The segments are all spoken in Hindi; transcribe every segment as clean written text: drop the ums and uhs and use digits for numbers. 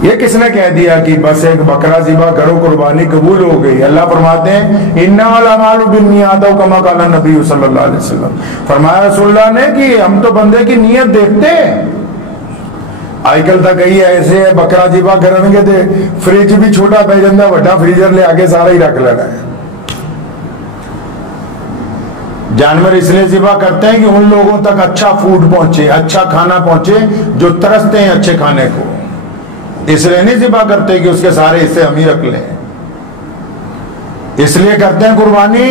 ये किसने कह दिया कि बस एक बकरा ज़िबा करो कुर्बानी कबूल हो गई? अल्लाह फरमाते हैं इन्नमल अमालु बिन्नियात कमा क़ाला नबी सल्लल्लाहु अलैहि वसल्लम, फरमाया रसूलुल्लाह ने कि हम तो बंदे की नीयत देखते हैं। आजकल तक कही ऐसे है बकरा ज़िबा करेंगे तो फ्रिज भी छोटा पै जाता, बड़ा फ्रीजर ले आके सारा ही रख लेना है। जानवर इसलिए ज़िबा करते हैं कि उन लोगों तक अच्छा फूड पहुंचे, अच्छा खाना पहुंचे जो तरसते हैं अच्छे खाने को। इसलिए नहीं ज़िबा करते कि उसके सारे हिस्से हम ही रख लें। इसलिए करते हैं कुर्बानी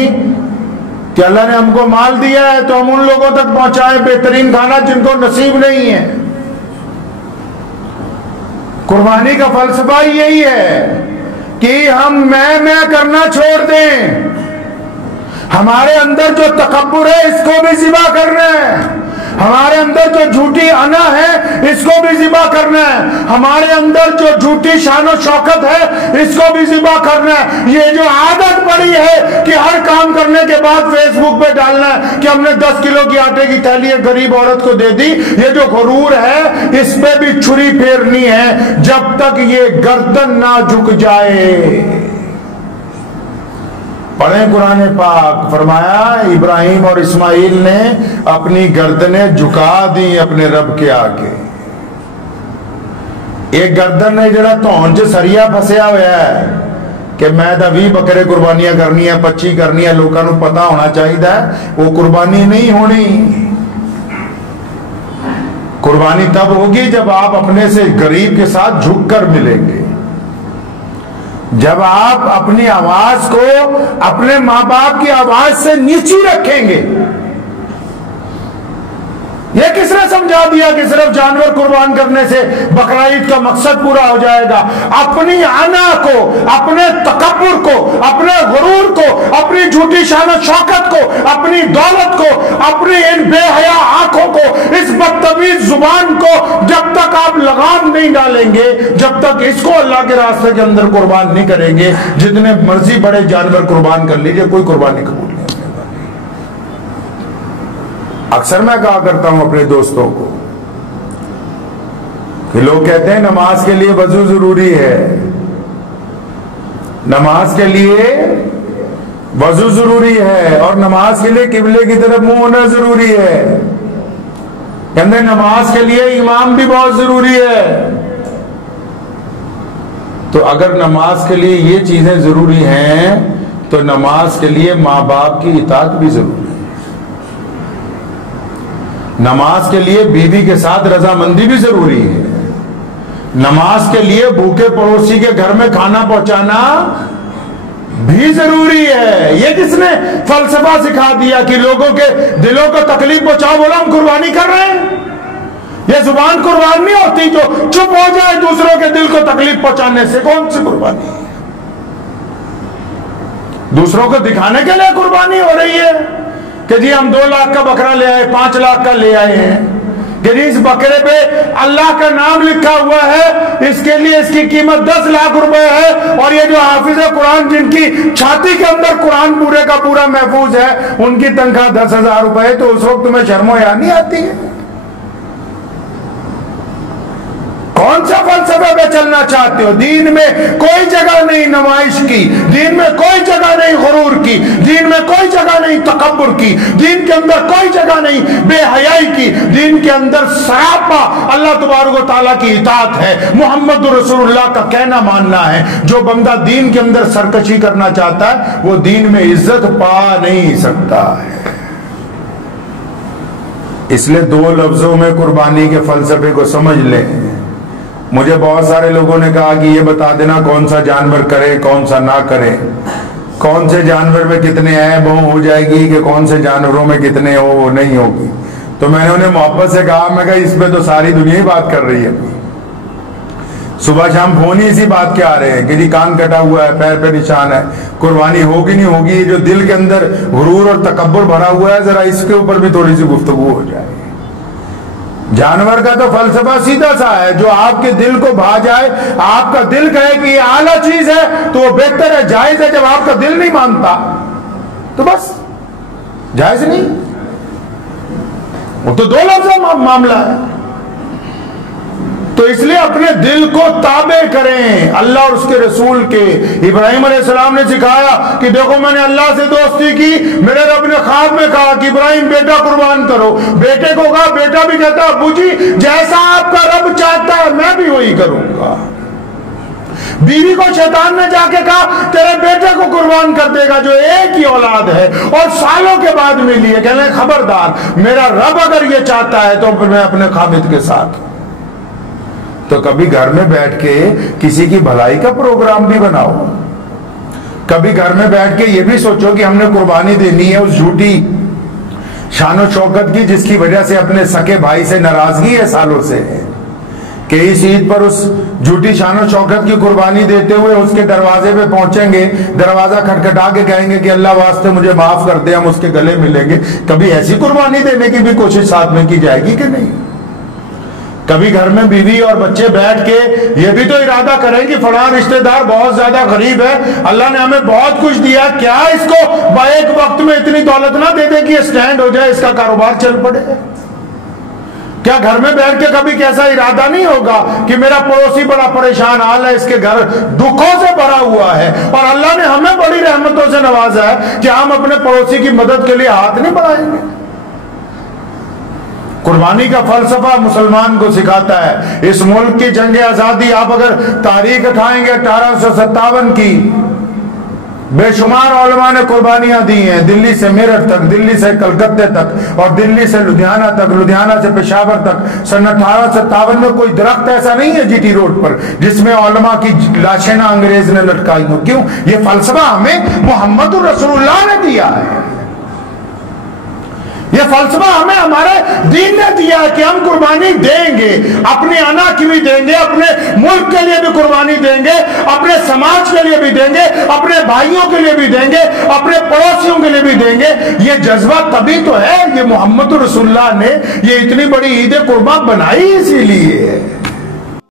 कि अल्लाह ने हमको माल दिया है तो हम उन लोगों तक पहुंचाएं बेहतरीन खाना जिनको नसीब नहीं है। कुर्बानी का फलसफा यही है कि हम मैं करना छोड़ दें। हमारे अंदर जो तकब्बुर है इसको भी ज़िबा करना है। हमारे अंदर जो झूठी अना है इसको भी ज़िबा करना है। हमारे अंदर जो झूठी शान और शौकत है इसको भी ज़िबा करना है। ये जो आदत पड़ी है कि हर काम करने के बाद फेसबुक पे डालना है कि हमने 10 किलो की आटे की थैली एक गरीब औरत को दे दी, ये जो गुरूर है इस पे भी छुरी फेरनी है जब तक ये गर्दन ना झुक जाए। पढ़े कुरान पाक, फरमाया इब्राहिम और इस्माइल ने अपनी गर्दनें झुका दी अपने रब के आगे। एक गर्दन ने जरा धौन च सरिया फसिया हुआ है कि मैं तो 20 बकरे कुर्बानियां करनी है, 25 करनी है, लोगों को पता होना चाहिए, वो कुर्बानी नहीं होनी। कुर्बानी तब होगी जब आप अपने से गरीब के साथ झुककर मिलेंगे, जब आप अपनी आवाज को अपने माँ बाप की आवाज से नीची रखेंगे। यह किसने समझा दिया कि सिर्फ जानवर कुर्बान करने से बकरा ईद का मकसद पूरा हो जाएगा? अपनी आना को, अपने तकब्बुर को, अपने गुरूर को, अपनी झूठी शान और शौकत को, अपनी दौलत को, अपनी इन बेहया आंखों को, इस बदतमीज जुबान को जब तक आप लगाम नहीं डालेंगे, जब तक इसको अल्लाह के रास्ते के अंदर कुर्बान नहीं करेंगे, जितने मर्जी बड़े जानवर कुर्बान कर लीजिए, कोई कुर्बानी कबूल नहीं। अक्सर मैं कहा करता हूं अपने दोस्तों को कि लोग कहते हैं नमाज के लिए वजू जरूरी है, नमाज के लिए वजू जरूरी है और नमाज के लिए किबले की तरफ मुंह होना जरूरी है। कहते नमाज के लिए इमाम भी बहुत जरूरी है। तो अगर नमाज के लिए ये चीजें जरूरी हैं तो नमाज के लिए माँ बाप की इताअत भी जरूरी है। नमाज के लिए बीवी के साथ रजामंदी भी जरूरी है। नमाज के लिए भूखे पड़ोसी के घर में खाना पहुंचाना भी जरूरी है। ये किसने फलसफा सिखा दिया कि लोगों के दिलों को तकलीफ पहुंचाओ, बोला हम कुर्बानी कर रहे हैं? ये जुबान कुर्बान नहीं होती जो चुप हो जाए दूसरों के दिल को तकलीफ पहुंचाने से। कौन सी कुर्बानी? दूसरों को दिखाने के लिए कुर्बानी हो रही है कि जी हम 2 लाख का बकरा ले आए, 5 लाख का ले आए हैं, कि जी इस बकरे पे अल्लाह का नाम लिखा हुआ है, इसके लिए इसकी कीमत 10 लाख रुपए है, और ये जो हाफिज कुरान जिनकी छाती के अंदर कुरान पूरे का पूरा महफूज है उनकी तनख्वाह 10,000 रुपए है। तो उस वक्त तुम्हें शर्मो या नहीं आती है? कौन सा फलसफे पे चलना चाहते हो? दीन में कोई जगह नहीं नमाइश की, दीन में कोई जगह नहीं गुरूर की, दीन में कोई जगह नहीं तकब्बुर की, दीन के अंदर कोई जगह नहीं बेहयाई की। दीन के अंदर सरापा अल्लाह तबारक व तआला की इताअत है, मोहम्मद रसूलुल्लाह का कहना मानना है। जो बंदा दीन के अंदर सरकशी करना चाहता है वो दीन में इज्जत पा नहीं सकता है। इसलिए 2 लफ्जों में कुर्बानी के फलसफे को समझ लें। मुझे बहुत सारे लोगों ने कहा कि ये बता देना कौन सा जानवर करे कौन सा ना करे, कौन से जानवर में कितने ऐब हो जाएगी कि कौन से जानवरों में कितने हो नहीं होगी। तो मैंने उन्हें मोहब्बत से कहा, मैं कहा इस पे तो सारी दुनिया ही बात कर रही है। सुबह शाम फोन ही इसी बात के आ रहे हैं कि जी कान कटा हुआ है, पैर पे निशान है, कुर्बानी होगी नहीं होगी। जो दिल के अंदर गुरूर और तकब्बुर भरा हुआ है जरा इसके ऊपर भी थोड़ी सी गुफ्तगू हो जाए। जानवर का तो फलसफा सीधा सा है, जो आपके दिल को भा जाए, आपका दिल कहे कि ये आला चीज है तो वो बेहतर है, जायज है। जब आपका दिल नहीं मानता तो बस जायज नहीं, वो तो 2 लफ्ज़ मामला है। तो इसलिए अपने दिल को ताबे करें अल्लाह और उसके रसूल के। इब्राहिम अलैहिस्सलाम ने सिखाया कि देखो मैंने अल्लाह से दोस्ती की, मेरे रब ने ख्वाब में कहा कि इब्राहिम बेटा कुर्बान करो। बेटे को कहा, बेटा भी कहता अब्बू जी जैसा आपका रब चाहता है मैं भी वही करूंगा। बीवी को शैतान ने जाके कहा तेरे बेटे को कुर्बान कर देगा जो एक ही औलाद है और सालों के बाद मिली है। कहने खबरदार, मेरा रब अगर ये चाहता है तो मैं अपने खामिद के साथ। तो कभी घर में बैठ के किसी की भलाई का प्रोग्राम भी बनाओ। कभी घर में बैठ के ये भी सोचो कि हमने कुर्बानी देनी है उस झूठी शानो शौकत की जिसकी वजह से अपने सके भाई से नाराजगी है सालों से, कि इस ईद पर उस झूठी शानो शौकत की कुर्बानी देते हुए उसके दरवाजे पे पहुंचेंगे, दरवाजा खटखटा के कहेंगे कि अल्लाह वास्ते मुझे माफ कर दे, हम उसके गले मिलेंगे। कभी ऐसी कुर्बानी देने की भी कोशिश साथ में की जाएगी कि नहीं? कभी घर में बीवी और बच्चे बैठ के ये भी तो इरादा करें कि फलां रिश्तेदार बहुत ज्यादा गरीब है, अल्लाह ने हमें बहुत कुछ दिया, क्या इसको एक वक्त में इतनी दौलत ना दे दे कि स्टैंड हो जाए, इसका कारोबार चल पड़े। क्या घर में बैठ के कभी कैसा इरादा नहीं होगा कि मेरा पड़ोसी बड़ा परेशान हाल है, इसके घर दुखों से भरा हुआ है और अल्लाह ने हमें बड़ी रहमतों से नवाजा है कि हम अपने पड़ोसी की मदद के लिए हाथ नहीं बढ़ाएंगे। कुर्बानी का फलसफा मुसलमान को सिखाता है। इस मुल्क की जंग आजादी आप अगर तारीख उठाएंगे 1857 की, बेशुमार उलमा ने कुर्बानियां दी हैं, दिल्ली से मेरठ तक, दिल्ली से कलकत्ते तक और दिल्ली से लुधियाना तक, लुधियाना से पेशावर तक। सन 1857 में कोई दरख्त ऐसा नहीं है जीटी रोड पर जिसमें उलमा की लाशें ना अंग्रेज ने लटकाई हो। क्यों? ये फलसफा हमें मोहम्मद रसूलुल्लाह ने दिया है। ये फलसफा हमें हमारे दीन ने दिया है कि हम कुर्बानी देंगे, अपनी अना की भी देंगे, अपने मुल्क के लिए भी कुर्बानी देंगे, अपने समाज के लिए भी देंगे, अपने भाइयों के लिए भी देंगे, अपने पड़ोसियों के लिए भी देंगे। ये जज्बा तभी तो है, ये मोहम्मद रसूलुल्लाह ने ये इतनी बड़ी ईद कुर्बान बनाई इसीलिए है।